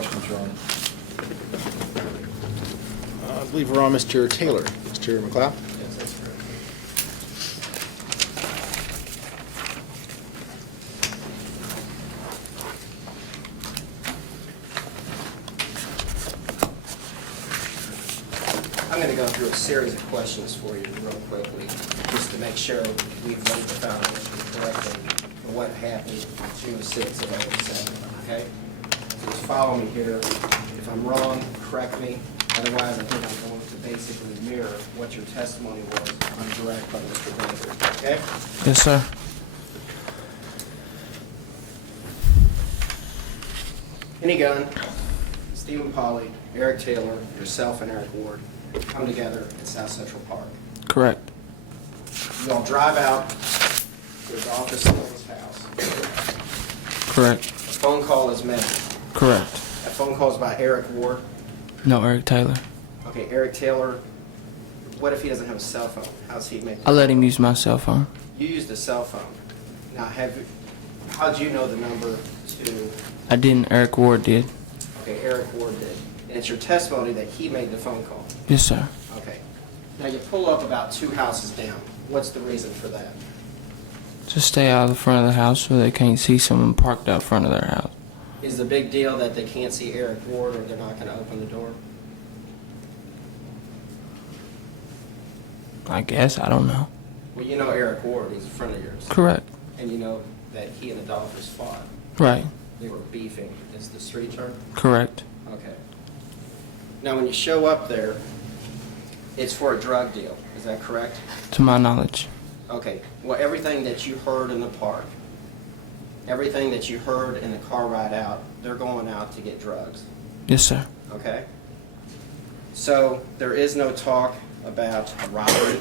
Questions, Your Honor? I believe we're on Mr. Taylor. Mr. McLeod? Yes, that's correct. I'm going to go through a series of questions for you real quickly, just to make sure we've laid the foundation correctly for what happened June 6th of 07, okay? So just follow me here. If I'm wrong, correct me. Otherwise, I think I'm going to basically mirror what your testimony was on direct by Mr. Baker, okay? Yes, sir. Henny Gunn, Stephen Paulley, Eric Taylor, yourself, and Eric Ward come together at South Central Park. Correct. You all drive out to Adolphus Stone's house. Correct. A phone call is made. Correct. That phone call is by Eric Ward. No, Eric Taylor. Okay, Eric Taylor, what if he doesn't have a cell phone? How's he make I let him use my cell phone. You used a cell phone. Now, how'd you know the number to... I didn't. Eric Ward did. Okay, Eric Ward did. And it's your testimony that he made the phone call. Yes, sir. Okay. Now, you pull up about 2 houses down. What's the reason for that? Just stay out of the front of the house so they can't see someone parked out front of their house. Is the big deal that they can't see Eric Ward or they're not going to open the door? I guess. I don't know. Well, you know Eric Ward. He's a friend of yours. Correct. And you know that he and Adolphus fought. Right. They were beefing. Is the street term? Correct. Okay. Now, when you show up there, it's for a drug deal. Is that correct? To my knowledge. Okay. Well, everything that you heard in the park, everything that you heard in the car ride out, they're going out to get drugs. Yes, sir. Okay? So, there is no talk about a robbery.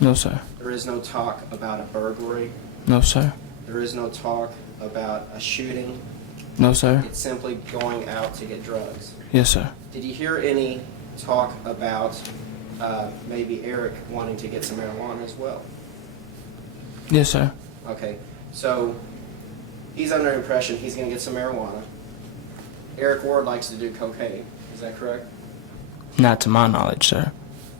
No, sir. There is no talk about a burglary. No, sir. There is no talk about a shooting. No, sir. It's simply going out to get drugs. Yes, sir. Did you hear any talk about maybe Eric wanting to get some marijuana as well? Yes, sir. Okay, so he's under the impression he's going to get some marijuana. Eric Ward likes to do cocaine. Is that correct? Not to my knowledge, sir.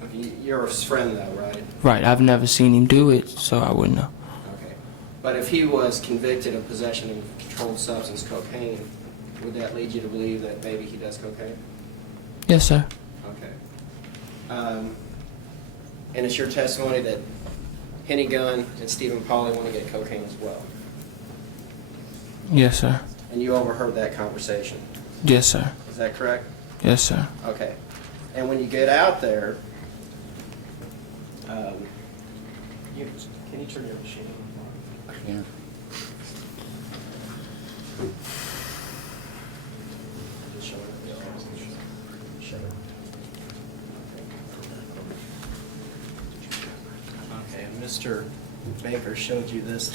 Okay, you're his friend though, right? Right. I've never seen him do it, so I wouldn't know. Okay. But if he was convicted of possession of controlled substance cocaine, would that lead you to believe that maybe he does cocaine? Yes, sir. Okay. And it's your testimony that Henny Gunn and Stephen Paulley want to get cocaine as well? Yes, sir. And you overheard that conversation? Yes, sir. Is that correct? Yes, sir. Okay. And when you get out there, can you turn your machine on? Yeah. Show it. Show it. Okay, and Mr. Baker showed you this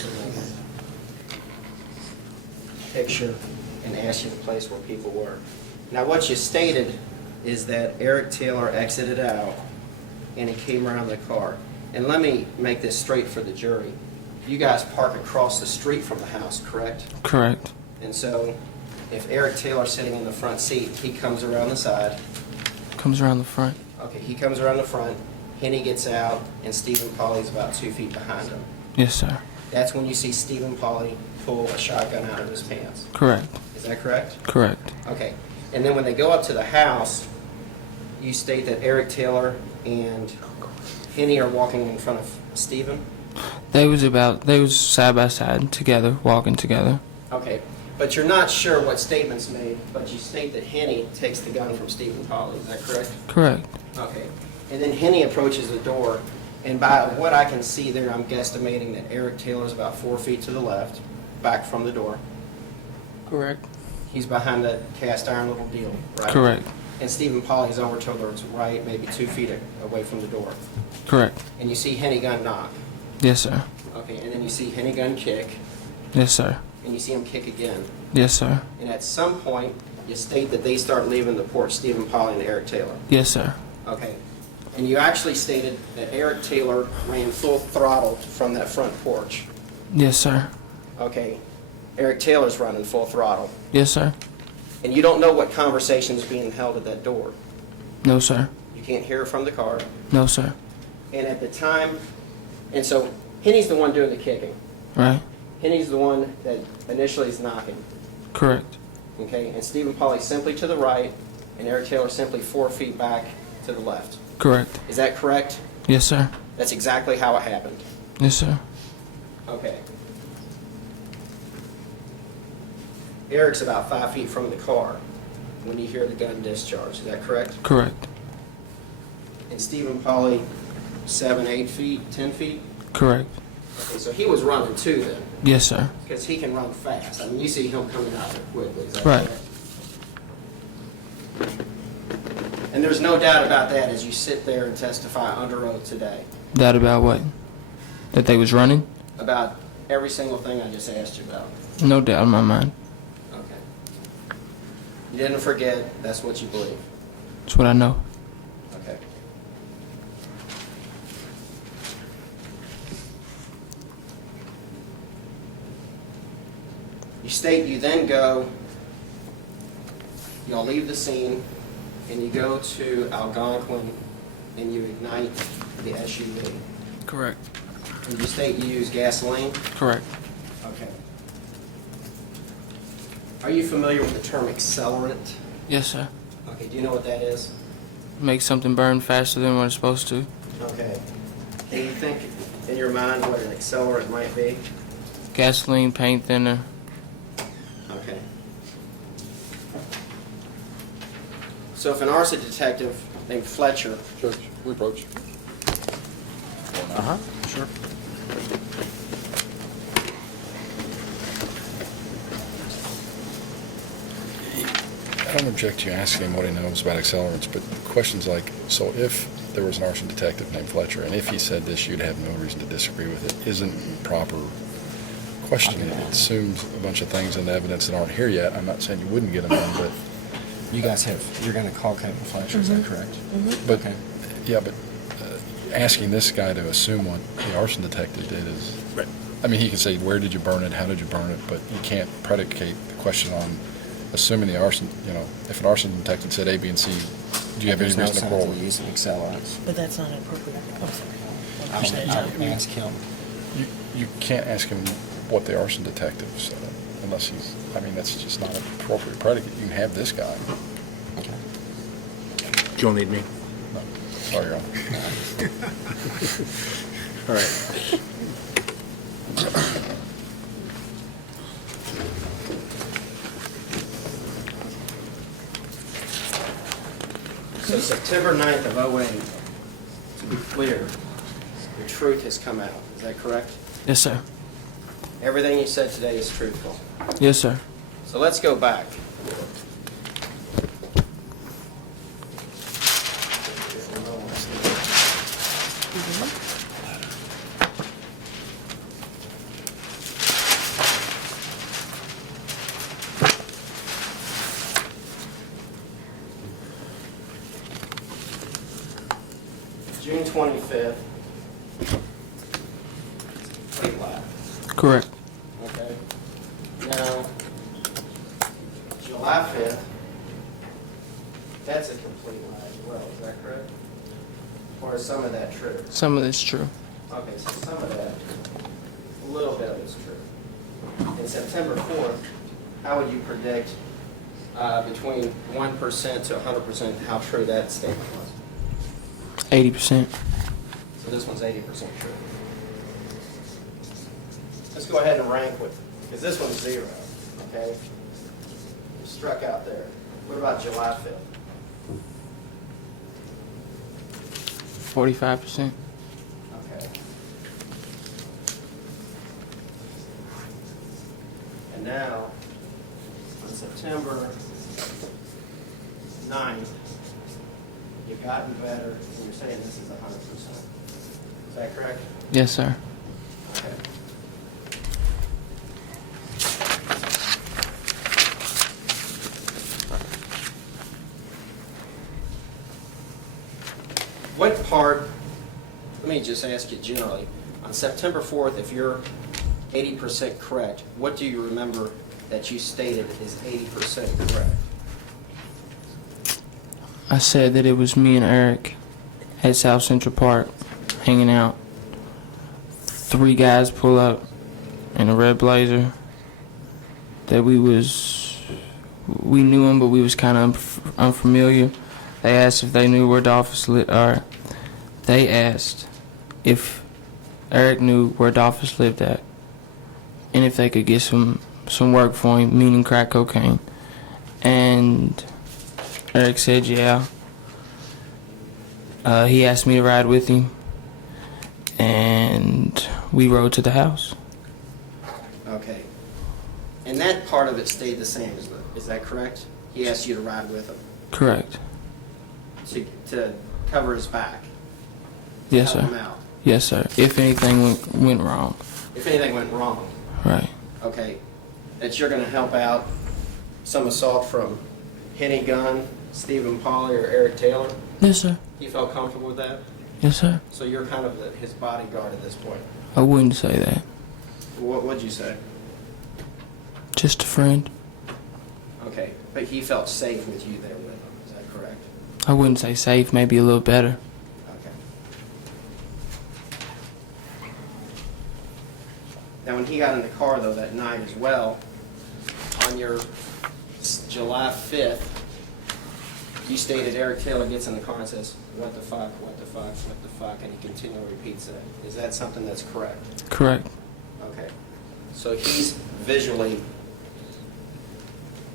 picture and asked you the place where people were. Now, what you stated is that Eric Taylor exited out and he came around the car. And let me make this straight for the jury. You guys park across the street from the house, correct? Correct. And so if Eric Taylor's sitting in the front seat, he comes around the side. Comes around the front. Okay, he comes around the front, Henny gets out, and Stephen Paulley's about 2 feet behind him. Yes, sir. That's when you see Stephen Paulley pull a shotgun out of his pants. Correct. Is that correct? Correct. Okay. And then when they go up to the house, you state that Eric Taylor and Henny are walking in front of Stephen? They was side by side together, walking together. Okay. But you're not sure what statement's made, but you state that Henny takes the gun from Stephen Paulley. Is that correct? Correct. Okay. And then Henny approaches the door, and by what I can see there, I'm guesstimating that Eric Taylor's about 4 feet to the left, back from the door. Correct. He's behind that cast iron little deal, right? Correct. And Stephen Paulley's over to the right, maybe 2 feet away from the door. Correct. And you see Henny Gunn knock. Yes, sir. Okay, and then you see Henny Gunn kick, Yes, sir. and you see him kick again. Yes, sir. And at some point, you state that they start leaving the porch, Stephen Paulley and Eric Taylor. Yes, sir. Okay. And you actually stated that Eric Taylor ran full throttle from that front porch. Yes, sir. Okay. Eric Taylor's running full throttle. Yes, sir. And you don't know what conversation is being held at that door. No, sir. You can't hear it from the car. No, sir. And at the time, and so Henny's the one doing the kicking. Right? Henny's the one that initially is knocking. Correct. Okay? And Stephen Paulley simply to the right, and Eric Taylor simply 4 feet back to the left. Correct. Is that correct? Yes, sir. That's exactly how it happened. Yes, sir. Okay. Eric's about 5 feet from the car when you hear the gun discharge. Is that correct? Correct. And Stephen Paulley, 7, 8 feet, 10 feet? Correct. Okay, so he was running too then, Yes, sir. because he can run fast. I mean, you see him coming out there quickly. Is that Right. correct? And there's no doubt about that as you sit there and testify under oath today Doubt about what? That they was running? about every single thing I just asked you about. No doubt in my mind. Okay. You didn't forget, that's what you believe. That's what I know. Okay. You state you then go, y'all leave the scene, and you go to Algonquin, and you ignite the SUV. Correct. And you state you use gasoline? Correct. Okay. Are you familiar with the term accelerant? Yes, sir. Okay, do you know what that is? Make something burn faster than what it's supposed to. Okay. Can you think in your mind what an accelerant might be? Gasoline, paint thinner. Okay. So if an arson detective named Fletcher, Judge, we approach. Sure. I don't object to you asking him what he knows about accelerants, but questions like, so if there was an arson detective named Fletcher, and if he said this, you'd have no reason to disagree with it, isn't proper questioning. It assumes a bunch of things and evidence that aren't here yet. I'm not saying you wouldn't get them in, but, You guys you're going to call Kevin Fletcher, is that correct? but, Okay. yeah, but asking this guy to assume what the arson detective did is, I mean, he can say, where did you burn it, how did you burn it, but you can't predicate the question on assuming the arson, if an arson detective said A, B, and C, do you have any There's no reason to sense quarrel? in using accelerants. But that's not appropriate. Oh, sorry. I'll ask him. You can't ask him what the arson detective said, unless he's, I mean, that's just not an appropriate predicate. You can have this guy. Okay. You'll need me. No, sorry, Your Honor. All right. so September 9th of '08, to be clear, the truth has come out. Is that correct? Yes, sir. Everything you said today is truthful. Yes, sir. So let's go back. June 25th. Complete lie. Correct. Okay. Now, July 5th, that's a complete lie as well, is that correct? Or is some of that true? Some of it's true. Okay, so some of that, a little bit of it's true. And September 4th, how would you predict between 1% to 100% how true that statement was? 80%. So this one's 80% true. Let's go ahead and rank with, because this one's 0, okay? You struck out there. What about July 5th? 45%. Okay. And now, on September 9th, you've gotten better, and you're saying this is 100%. Is that correct? Yes, sir. Okay. What part, let me just ask you generally, on September 4th, if you're 80% correct, what do you remember that you stated is 80% correct? I said that it was me and Eric at South Central Park hanging out. 3 guys pull up in a red blazer. That we knew them, but we was kind of unfamiliar. They asked if they knew where Adolphus lived, or they asked if Eric knew where Adolphus lived at, and if they could get some work for him, meaning crack cocaine. And Eric said, yeah. He asked me to ride with him, and we rode to the house. Okay. And that part of it stayed the same, is that correct? He asked you to ride with him Correct. to cover his back? Yes, Help him sir. out? Yes, sir. If anything went wrong. If anything went wrong, Right. okay, that you're going to help out some assault from Henny Gunn, Stephen Paulley, or Eric Taylor? Yes, sir. You felt comfortable with that? Yes, sir. So you're kind of his bodyguard at this point. I wouldn't say that. What would you say? Just a friend. Okay, but he felt safe with you there with him, is that correct? I wouldn't say safe, maybe a little better. Okay. Now, when he got in the car, though, that night as well, on your July 5th, you stated Eric Taylor gets in the car and says, "What the fuck, what the fuck, what the fuck," and he continually repeats that. Is that something that's correct? Correct. Okay. So he's visually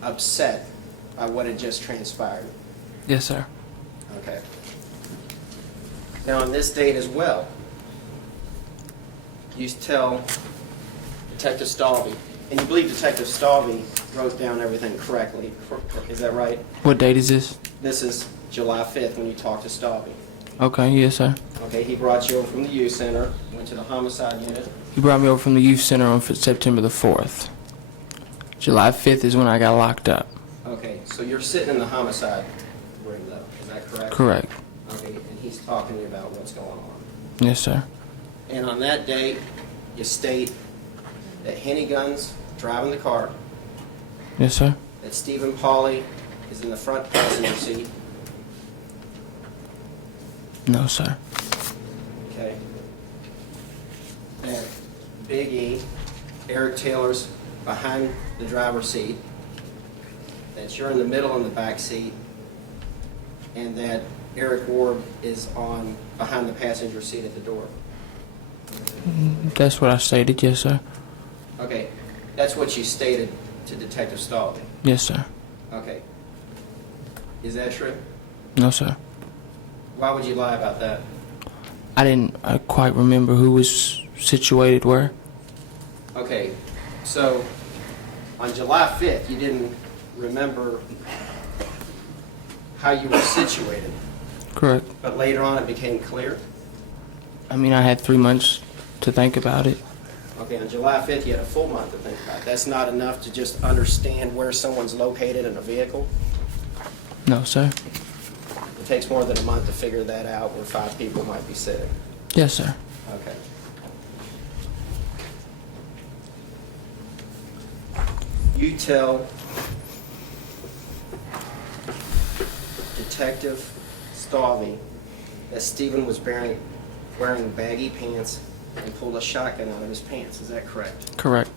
upset by what had just transpired. Yes, sir. Okay. Now, on this date as well, you tell Detective Stalvey, and you believe Detective Stalvey wrote down everything correctly. Is that right? What date is this? This is July 5th when you talked to Stalvey. Okay, yes, sir. Okay, he brought you over from the youth center, went to the homicide unit. He brought me over from the youth center on September the 4th. July 5th is when I got locked up. Okay, so you're sitting in the homicide room, though. Is that correct? Correct. Okay, and he's talking to you about what's going on. Yes, sir. And on that date, you state that Henny Gunn's driving the car, Yes, sir. that Stephen Paulley is in the front passenger seat, No, sir. okay? That Big E, Eric Taylor's behind the driver's seat, that you're in the middle in the back seat, and that Eric Ward is behind the passenger seat at the door. That's what I stated, yes, sir. Okay, that's what you stated to Detective Stalvey. Yes, sir. Okay. Is that true? No, sir. Why would you lie about that? I didn't quite remember who was situated where. Okay, so on July 5th, you didn't remember how you were situated, Correct. but later on it became clear? I mean, I had 3 months to think about it. Okay, on July 5th, you had a full month to think about it. That's not enough to just understand where someone's located in a vehicle? No, sir. It takes more than a month to figure that out where 5 people might be sitting. Yes, sir. Okay. You tell Detective Stalvey that Stephen was wearing baggy pants and pulled a shotgun out of his pants. Is that correct? Correct.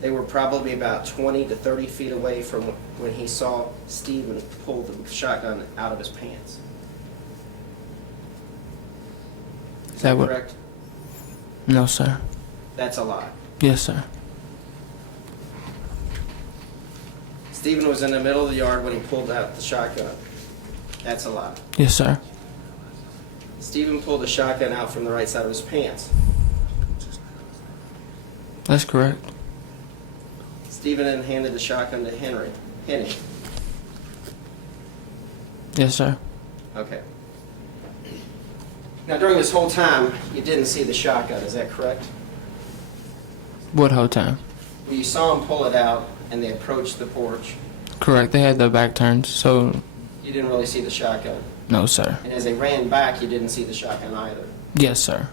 They were probably about 20 to 30 feet away from when he saw Stephen pull the shotgun out of his pants. Is that what- correct? No, sir. That's a lie. Yes, sir. Stephen was in the middle of the yard when he pulled out the shotgun. That's a lie. Yes, sir. Stephen pulled the shotgun out from the right side of his pants. That's correct. Stephen then handed the shotgun to Henny. Yes, sir. Okay. Now, during this whole time, you didn't see the shotgun. Is that correct? What whole time? Well, you saw him pull it out, and they approached the porch. Correct. They had their back turned, so You didn't really see the shotgun. no, sir. And as they ran back, you didn't see the shotgun either. Yes, sir.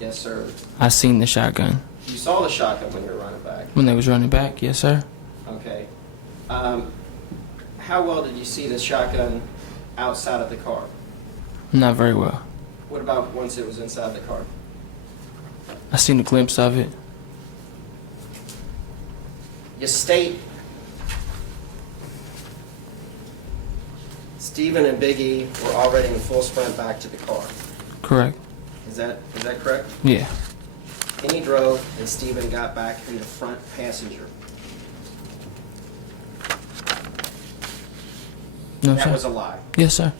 Yes, sir. I seen the shotgun You saw the shotgun when you were running back. when they was running back. Yes, sir. Okay. How well did you see the shotgun outside of the car? Not very well. What about once it was inside the car? I seen a glimpse of it. You state Stephen and Big E were already in full sprint back to the car. Correct. Is that correct? Yeah. Henny drove and Stephen got back in the front passenger. No, That sir. was a lie. Yes, sir.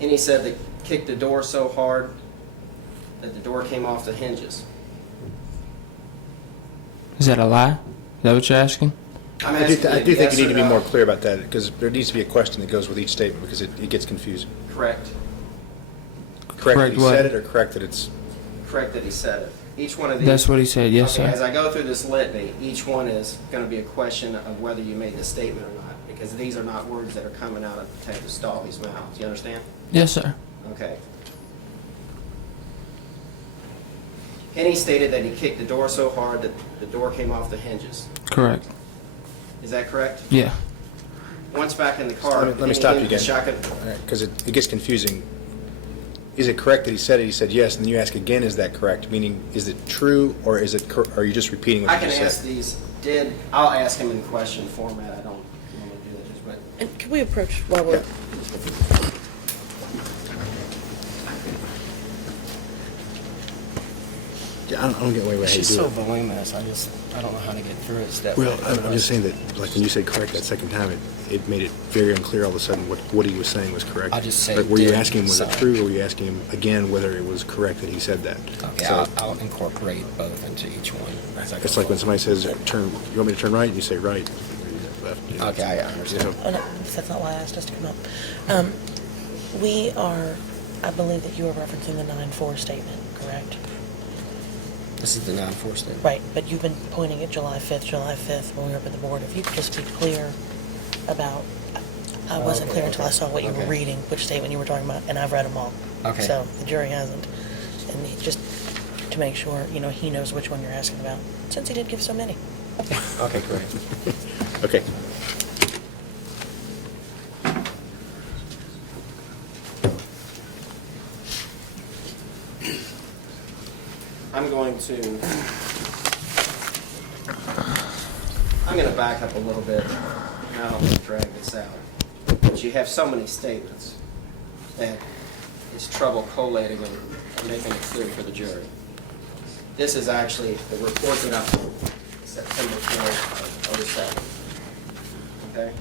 Henny said they kicked the door so hard that the door came off the hinges. Is that a lie? Is that what you're asking? I'm I do asking think yes you need or to be no. more clear about that, because there needs to be a question that goes with each statement, because it gets confusing. Correct. Correct that Correct he what? said it, or correct that it's... Correct that he said it. Each one of these. That's what he said. Yes, Okay, as sir. I go through this litany, each one is going to be a question of whether you made the statement or not, because these are not words that are coming out of Detective Stalby's mouth. Do you understand? Yes, sir. Okay. Henny stated that he kicked the door so hard that the door came off the hinges. Correct. Is that correct? Yeah. Once back in the car, Let me Henny stop you gave the again. shotgun. Because it gets confusing. Is it correct that he said it? He said yes, and then you ask again, is that correct? Meaning, is it true, or is it? Are you just repeating what I you can just ask said? these. I'll ask him in question format. I don't normally do that, just but. And can we approach while we're, Yeah, I don't get away with how you She's do so it. voluminous, I don't know how to get through it. It's that Well, way. I'm just saying that, like, when you said correct that second time, it made it very unclear all of a sudden what he was saying was correct. I just say Like, were you did, asking him, was it so- true, or were you asking him again whether it was correct that he said that? Okay, So, I'll incorporate both into each one. as I go it's like when forward. somebody says, "Turn," you want me to turn right, and you say right. Left. you know. Okay, I understand. You know. oh no, that's not why I asked us to come up. We are, I believe that you are referencing the 9-4 statement, correct? This is the 9-4 statement. Right, but you've been pointing at July 5th when we were up at the board. If you could just be clear about, I wasn't Okay, clear until I okay, saw what you were okay. reading, which statement you were talking about, and I've read them all. Okay. So the jury hasn't. And just to make sure, he knows which one you're asking about, since he did give so many. Okay, great. Okay. I'm going to back up a little bit, and I don't want to drag this out. But you have so many statements that it's trouble collating and making it clear for the jury. This is actually the report that I pulled September 12th of 07. Okay?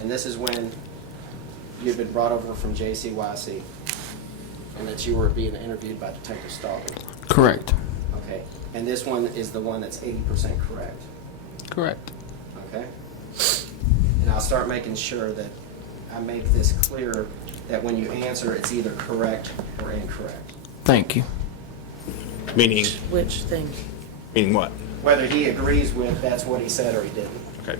And this is when you'd been brought over from JCYC and that you were being interviewed by Detective Stalker. Correct. Okay? And this one is the one that's 80% correct. Correct. Okay? And I'll start making sure that I make this clear that when you answer, it's either correct or incorrect. Thank you. Meaning Which thing? what? Whether he agrees with that's what he said or he didn't. Okay.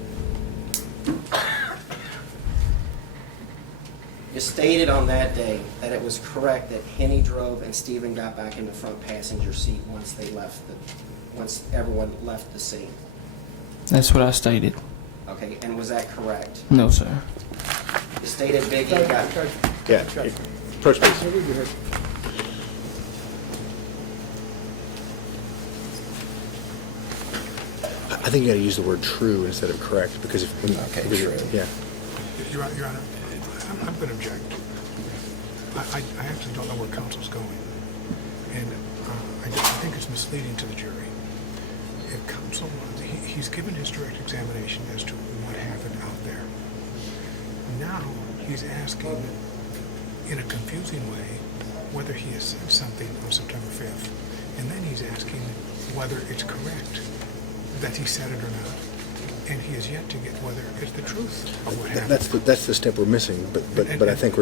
You stated on that day that it was correct that Henny drove and Stephen got back in the front passenger seat once everyone left the scene. That's what I stated. Okay, and was that correct? No, sir. You stated Big E got... Yeah. Approach, please. I think you got to use the word true instead of correct, because if Okay, because- true. Yeah. Your Honor, I'm going to object. I actually don't know where counsel's going, and I think it's misleading to the jury. If counsel, he's given his direct examination as to what happened out there. Now he's asking, in a confusing way, whether he has said something on September 5th, and then he's asking whether it's correct that he said it or not. And he has yet to get whether it's the truth of what happened. That's the step we're missing. But I think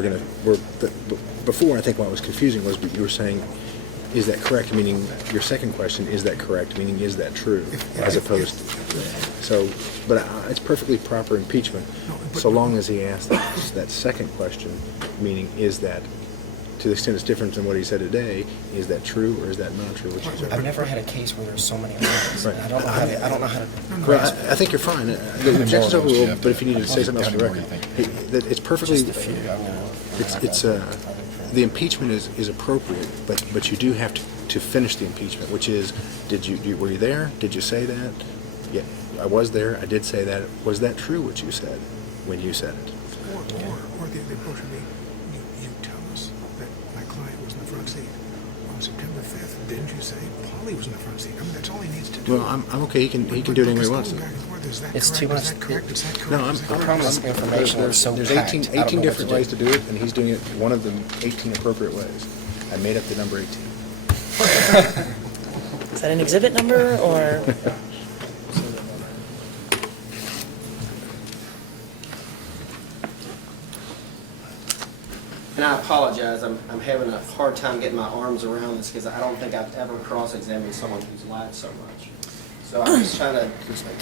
before, I think what was confusing was you were saying, is that correct? Meaning your second question, is that correct? Meaning, is that true? As opposed so, but it's perfectly proper impeachment, No, but- so long as he asks that second question, meaning is that to the extent it's different than what he said today, is that true or is that not true? What you said? I've never had a case where there's so many arguments. Right. I don't know how to Well, grasp I think you're fine. The objection's overruled, but if you need to say something else for the record, it's perfectly, just a few. the impeachment is appropriate, but you do have to finish the impeachment, which is, were you there? Did you say that? Yeah, I was there. I did say that. Was that true what you said when you said it? Or the approach would be, you tell us that my client was in the front seat on September 5th. Didn't you say Paulley was in the front seat? I mean, that's all he needs to do. Well, I'm okay. He can do it any way he wants to. It's too much. Is that correct? Is that correct? No, Is that I correct? promise information is so There's packed. 18 I don't know what to different do. ways to do it, and he's doing it one of the 18 appropriate ways. I made up the number 18. Is that an exhibit number or? And I apologize, I'm having a hard time getting my arms around this because I don't think I've ever cross-examined someone who's lied so much. So I'm just trying to.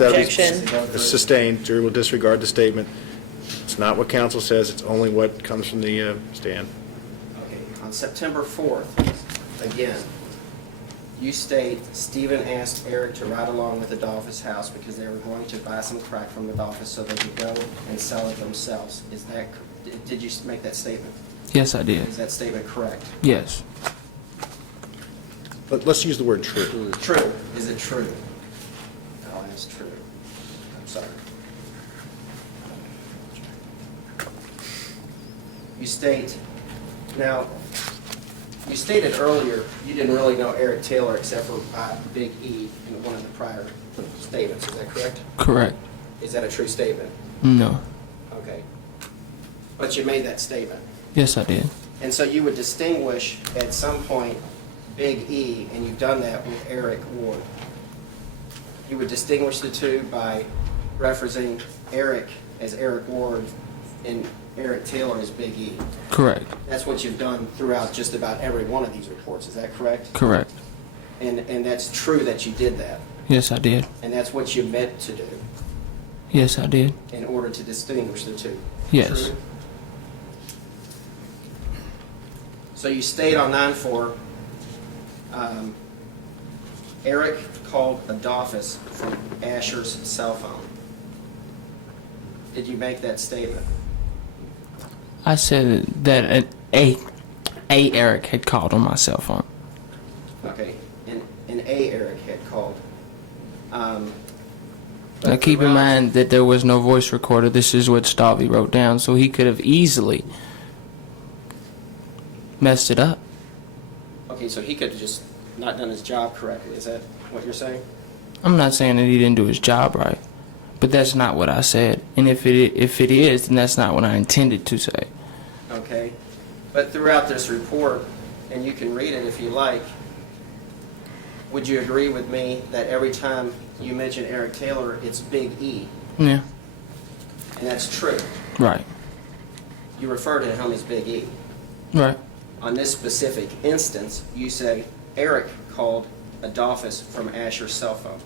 Objection. It's sustained. Jury will disregard the statement. It's not what counsel says. It's only what comes from the stand. Okay, on September 4th, again, you state Stephen asked Eric to ride along with Adolphus' house because they were going to buy some crack from Adolphus so they could go and sell it themselves. Is that, did you make that statement? Yes, I did. Is that statement correct? Yes. But let's use the word true. True. Is it true? No, it's true. I'm sorry. You state, now, you stated earlier you didn't really know Eric Taylor except for Big E in one of the prior statements. Is that correct? Correct. Is that a true statement? No. Okay. But you made that statement. Yes, I did. And so you would distinguish at some point Big E, and you've done that with Eric Ward. You would distinguish the two by referencing Eric as Eric Ward and Eric Taylor as Big E. Correct. That's what you've done throughout just about every one of these reports. Is that correct? Correct. And that's true that you did that. Yes, I did. And that's what you meant to do Yes, I did. in order to distinguish the two. Yes. True? So you state on 9/4, Eric called Adolphus from Asher's cell phone. Did you make that statement? I said that a Eric had called on my cell phone. Okay, and A Eric had called. Now But keep in throughout- mind that there was no voice recorder. This is what Stalvey wrote down, so he could have easily messed it up. Okay, so he could have just not done his job correctly. Is that what you're saying? I'm not saying that he didn't do his job right, but that's not what I said. And if it is, then that's not what I intended to say. Okay, but throughout this report, and you can read it if you like, would you agree with me that every time you mention Eric Taylor, it's Big E? Yeah. And that's true. Right. You refer to him as Big E. Right. On this specific instance, you say Eric called Adolphus from Asher's cell phone.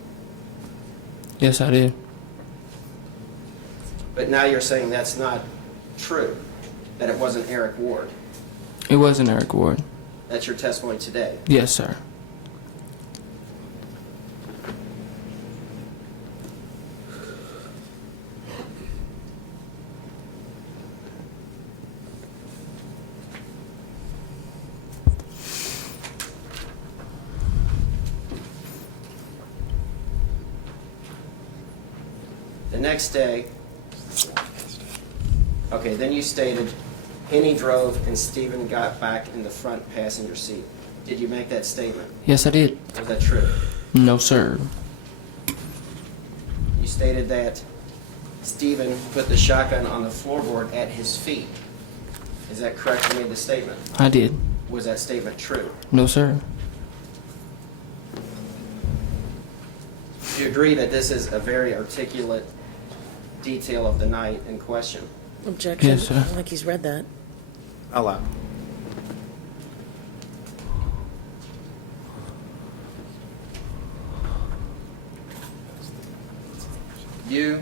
Yes, I did. But now you're saying that's not true, that it wasn't Eric Ward. It wasn't Eric Ward. That's your testimony today. Yes, sir. The next day, okay, then you stated Henny drove and Stephen got back in the front passenger seat. Did you make that statement? Yes, I did. Was that true? No, sir. You stated that Stephen put the shotgun on the floorboard at his feet. Is that correct? You made the statement. I did. Was that statement true? No, sir. Do you agree that this is a very articulate detail of the night in question? Objection. Yes, sir. I don't think he's read that. Allow. You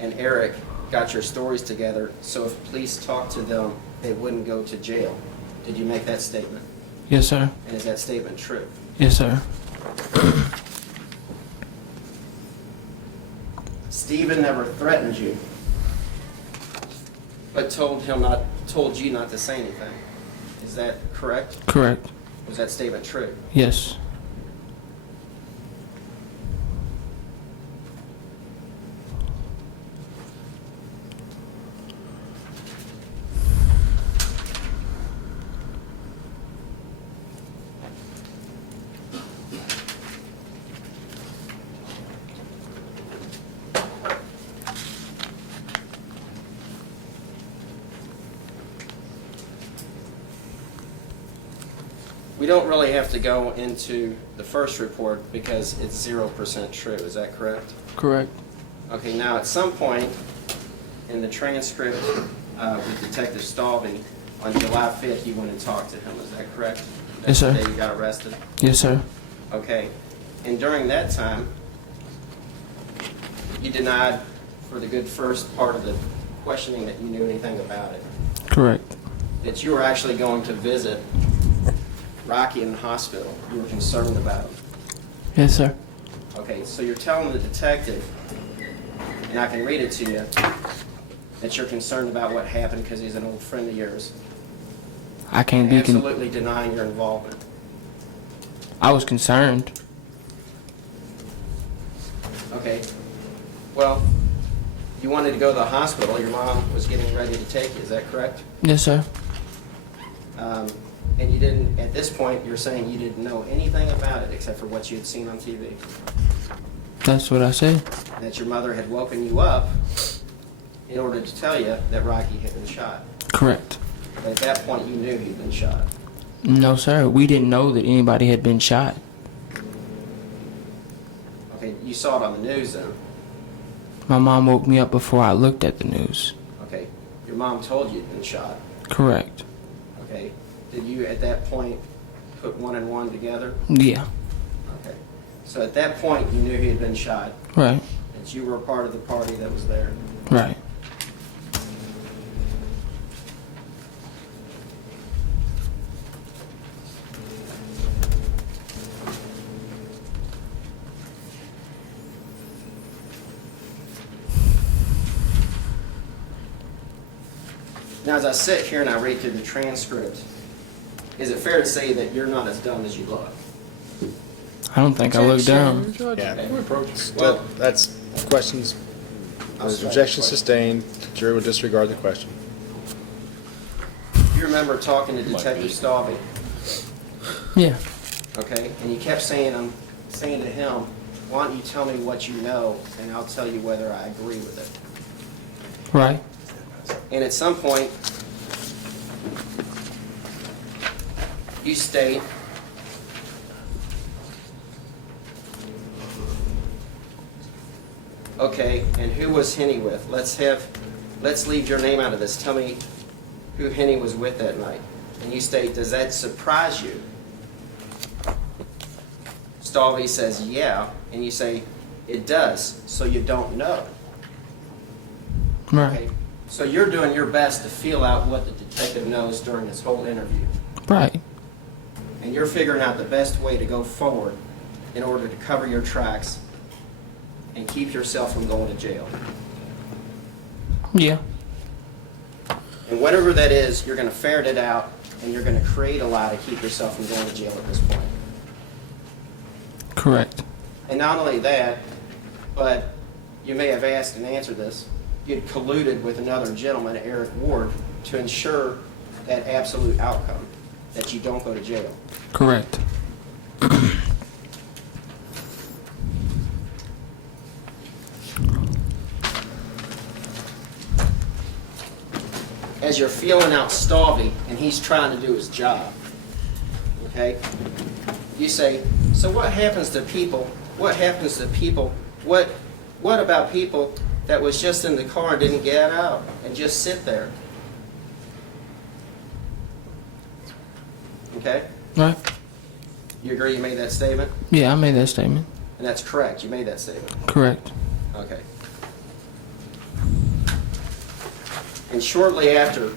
and Eric got your stories together, so if police talked to them, they wouldn't go to jail. Did you make that statement? Yes, sir. And is that statement true? Yes, sir. Stephen never threatened you, but told you not to say anything. Is that correct? Correct. Was that statement true? Yes. We don't really have to go into the first report because it's 0% true. Is that correct? Correct. Okay, now at some point in the transcript with Detective Stalvey, on July 5th, you went and talked to him. Is that correct? Yes, sir. That's the day you got arrested? Yes, sir. Okay. And during that time, you denied for the good first part of the questioning that you knew anything about it. Correct. That you were actually going to visit Rocky in the hospital. You were concerned about him. Yes, sir. Okay, so you're telling the detective, and I can read it to you, that you're concerned about what happened because he's an old friend of yours. I can't be. Absolutely denying your involvement. I was concerned. Okay. Well, you wanted to go to the hospital. Your mom was getting ready to take you. Is that correct? Yes, sir. And you didn't, at this point, you're saying you didn't know anything about it except for what you had seen on TV. That's what I said. That your mother had woken you up in order to tell you that Rocky had been shot. Correct. But at that point, you knew he'd been shot. No, sir. We didn't know that anybody had been shot. Okay, you saw it on the news then. My mom woke me up before I looked at the news. Okay, your mom told you you'd been shot. Correct. Okay, did you at that point put one and one together? Yeah. Okay, so at that point, you knew he had been shot. Right. That you were a part of the party that was there. Right. Now, as I sit here and I read through the transcript, is it fair to say that you're not as dumb as you look? I don't think I looked down. Yeah. Well, That's questions, objection sustained, jury will disregard the question. You remember talking to Detective Stalvey, Yeah. okay? And you kept saying to him, why don't you tell me what you know, and I'll tell you whether I agree with it. Right. And at some point, you state, okay, and who was Henny with? Let's leave your name out of this. Tell me who Henny was with that night. And you state, does that surprise you? Stalvey says, yeah. And you say, it does, so you don't know. Right. Okay? So you're doing your best to feel out what the detective knows during this whole interview. Right. And you're figuring out the best way to go forward in order to cover your tracks and keep yourself from going to jail. Yeah. And whatever that is, you're going to ferret it out, and you're going to create a lie to keep yourself from going to jail at this point. Correct. And not only that, but you may have asked and answered this, you'd colluded with another gentleman, Eric Ward, to ensure that absolute outcome, that you don't go to jail. Correct. As you're feeling out Stalvey, and he's trying to do his job, okay? You say, so what happens to people? What happens to people? What about people that was just in the car and didn't get out and just sit there? Okay? Right. You agree you made that statement? Yeah, I made that statement. And that's correct. You made that statement. Correct. Okay. And shortly after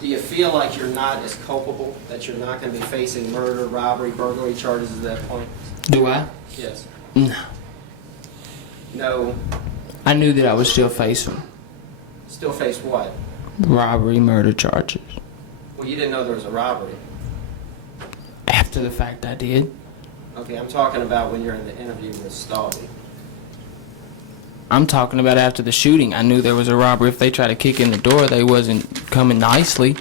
Do you feel like you're not as culpable, that you're not going to be facing murder, robbery, burglary charges at that point? Do I? Yes. No. No. I knew that I would still face them. Still face what? Robbery, murder charges. Well, you didn't know there was a robbery. After the fact, I did. Okay, I'm talking about when you're in the interview with Stalby. I'm talking about after the shooting. I knew there was a robbery. If they tried to kick in the door, they wasn't coming nicely.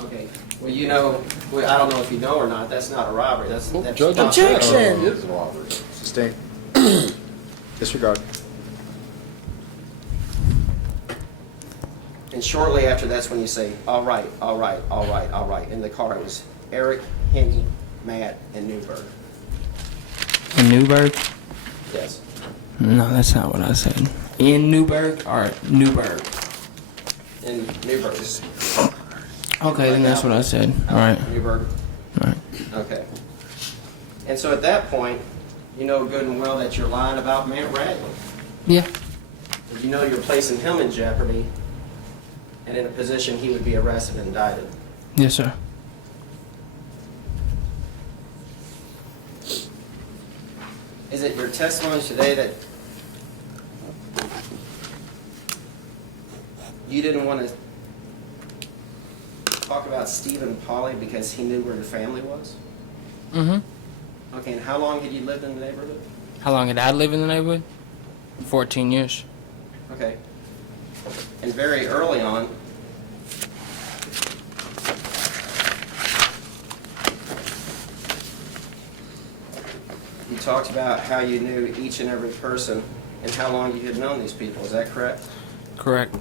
Okay. Well, you know, well, I don't know if you know or not, that's not a robbery. That's Judge not- Objection. It is a robbery. Sustain. Disregard. And shortly after, that's when you say, all right, all right, all right, all right. In the car, it was Eric, Henny, Matt, and Newburg. In Newburg? Yes. No, that's not what I said. In Newburg or Newburg? In Newburg. Okay, then that's what I said. All right. Newburg. All right. Okay. And so at that point, you know good and well that you're lying about Matt Radley. Yeah. You know you're placing him in jeopardy and in a position he would be arrested and indicted. Yes, sir. Is it your testimony today that you didn't want to talk about Stephen Paulley because he knew where your family was? Mm-hmm. Okay, and how long had you lived in the neighborhood? How long had I lived in the neighborhood? 14 years. Okay. And very early on, you talked about how you knew each and every person and how long you had known these people. Is that correct? Correct.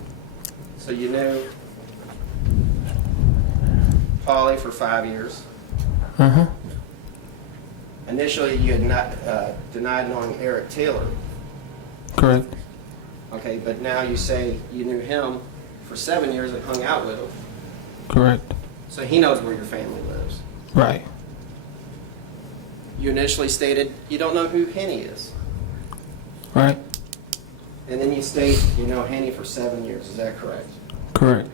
So you knew Paulley for 5 years. Mm-hmm. Initially, you had not denied knowing Eric Taylor. Correct. Okay, but now you say you knew him for 7 years and hung out with him. Correct. So he knows where your family lives. Right. You initially stated you don't know who Henny is. Right. And then you state you know Henny for 7 years. Is that correct? Correct.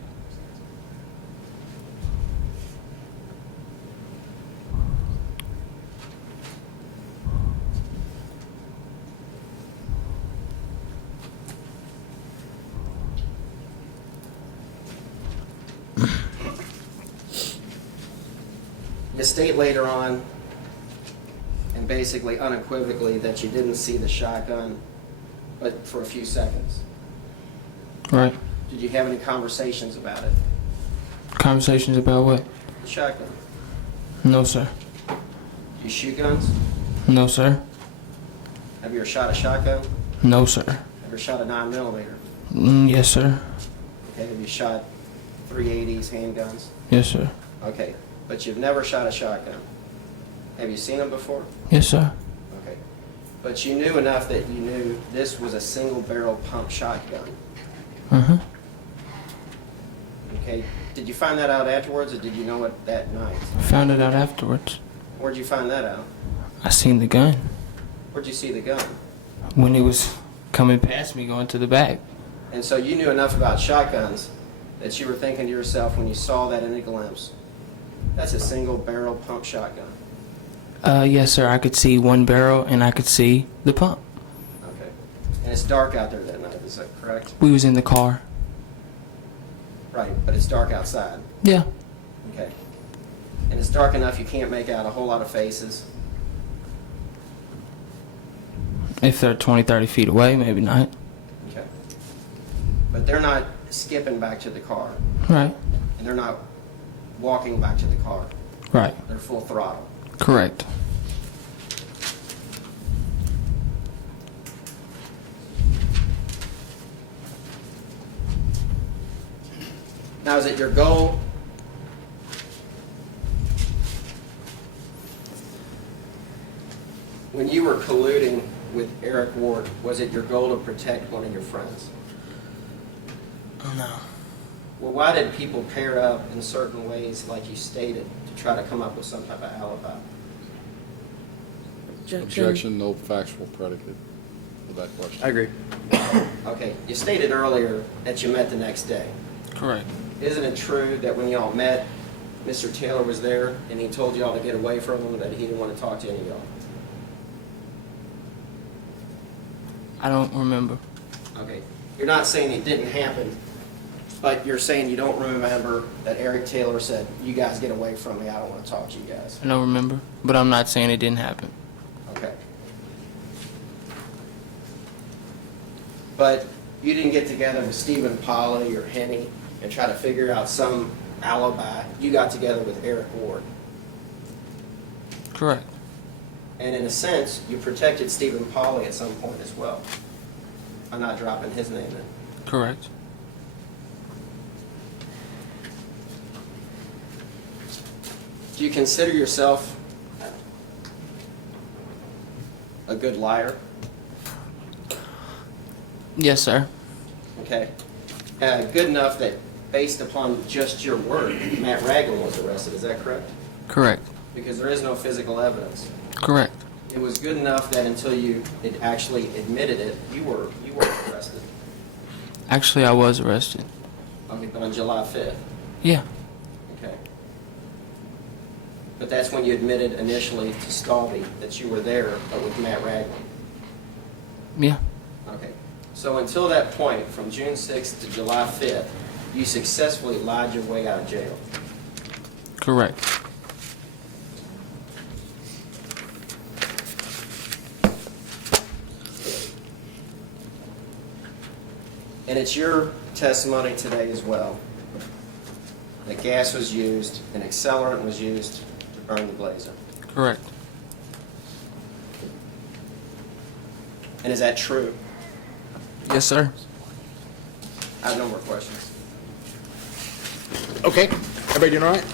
You state later on, and basically unequivocally, that you didn't see the shotgun, but for a few seconds. Right. Did you have any conversations about it? Conversations about what? The shotgun. No, sir. Do you shoot guns? No, sir. Have you ever shot a shotgun? No, sir. Have you ever shot a 9mm? Yes, sir. Okay, have you shot 380s handguns? Yes, sir. Okay, but you've never shot a shotgun. Have you seen them before? Yes, sir. Okay. But you knew enough that you knew this was a single barrel pump shotgun. Mm-hmm. Okay. Did you find that out afterwards or did you know it that night? Found it out afterwards. Where'd you find that out? I seen the gun Where'd you see the gun? when it was coming past me going to the back. And so you knew enough about shotguns that you were thinking to yourself when you saw that in a glimpse, that's a single barrel pump shotgun. Yes, sir. I could see one barrel and I could see the pump. Okay. And it's dark out there that night, is that correct? We was in the car. Right, but it's dark outside. Yeah. Okay. And it's dark enough you can't make out a whole lot of faces. If they're 20, 30 feet away, maybe not. Okay. But they're not skipping back to the car. Right. And they're not walking back to the car. Right. They're full throttle. Correct. Now, is it your goal when you were colluding with Eric Ward, was it your goal to protect one of your friends? No. Well, why did people pair up in certain ways, like you stated, to try to come up with some type of alibi? Objection, no factual predicate for that question. I agree. Okay, you stated earlier that you met the next day. Correct. isn't it true that when y'all met, Mr. Taylor was there and he told y'all to get away from him, that he didn't want to talk to any of y'all? I don't remember. Okay, you're not saying it didn't happen, but you're saying you don't remember that Eric Taylor said, "You guys get away from me, I don't want to talk to you guys." I don't remember, but I'm not saying it didn't happen. Okay. But you didn't get together with Stephen Paulley or Henny and try to figure out some alibi. You got together with Eric Ward. Correct. And in a sense, you protected Stephen Paulley at some point as well. I'm not dropping his name in. Correct. Do you consider yourself a good liar? Yes, sir. Okay. Good enough that based upon just your word, Matt Ragland was arrested. Is that correct? Correct. Because there is no physical evidence. Correct. It was good enough that until you actually admitted it, you were arrested. Actually, I was arrested. Okay, but on July 5th. Yeah. Okay. But that's when you admitted initially to Stalby that you were there, but with Matt Ragland. Yeah. Okay. So until that point, from June 6th to July 5th, you successfully lied your way out of jail. Correct. And it's your testimony today as well that gas was used, an accelerant was used to burn the blazer. Correct. And is that true? Yes, sir. I have no more questions. Okay, everybody doing all right?